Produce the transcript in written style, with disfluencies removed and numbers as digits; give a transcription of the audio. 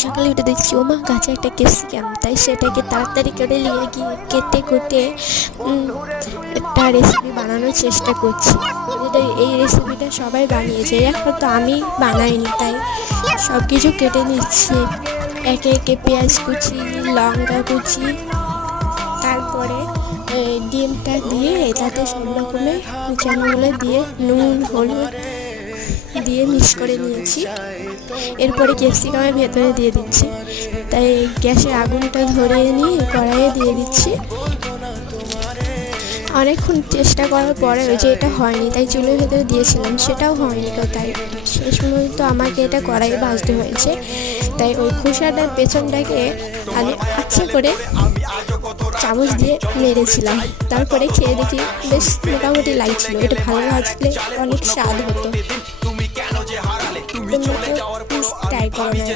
সকালে উঠে দেখছি ওমা গাছে একটা ক্যাপসিকাম, তাই সেটাকে তাড়াতাড়ি করে নিয়ে গিয়ে কেটে কুটে একটা রেসিপি বানানোর চেষ্টা করছি। এই রেসিপিটা সবাই বানিয়েছে, এখন তো আমি বানাইনি, তাই সব কিছু কেটে নিচ্ছি একে একে। পেঁয়াজ কুচি, লঙ্কা কুচি, তারপরে ডিমটা দিয়ে তাতে সব রকমের কুচানোগুলো দিয়ে নুন হলুদ দিয়ে মিক্স করে নিয়েছি। এরপরে ক্যাপসিকামের ভেতরে দিয়ে দিচ্ছি, তাই গ্যাসের আগুনটা ধরিয়ে নিয়ে কড়াইয়ে দিয়ে দিচ্ছি। অনেকক্ষণ চেষ্টা করার পরে ওই যে এটা হয়নি, তাই চুলের ভেতরে দিয়েছিলাম, সেটাও হয়নি, তো তাই শেষ পর্যন্ত আমাকে এটা কড়াইয়ে ভাজতে হয়েছে। তাই ওই খোসাটার পেছনটাকে আমি আচ্ছা করে চামচ দিয়ে নেড়েছিলাম, তারপরে খেয়ে দেখি বেশ মোটামুটি লাগছিল। এটা ভালো ভাজলে অনেক স্বাদ হতো। তোমরা ট্রাই করো না এটা।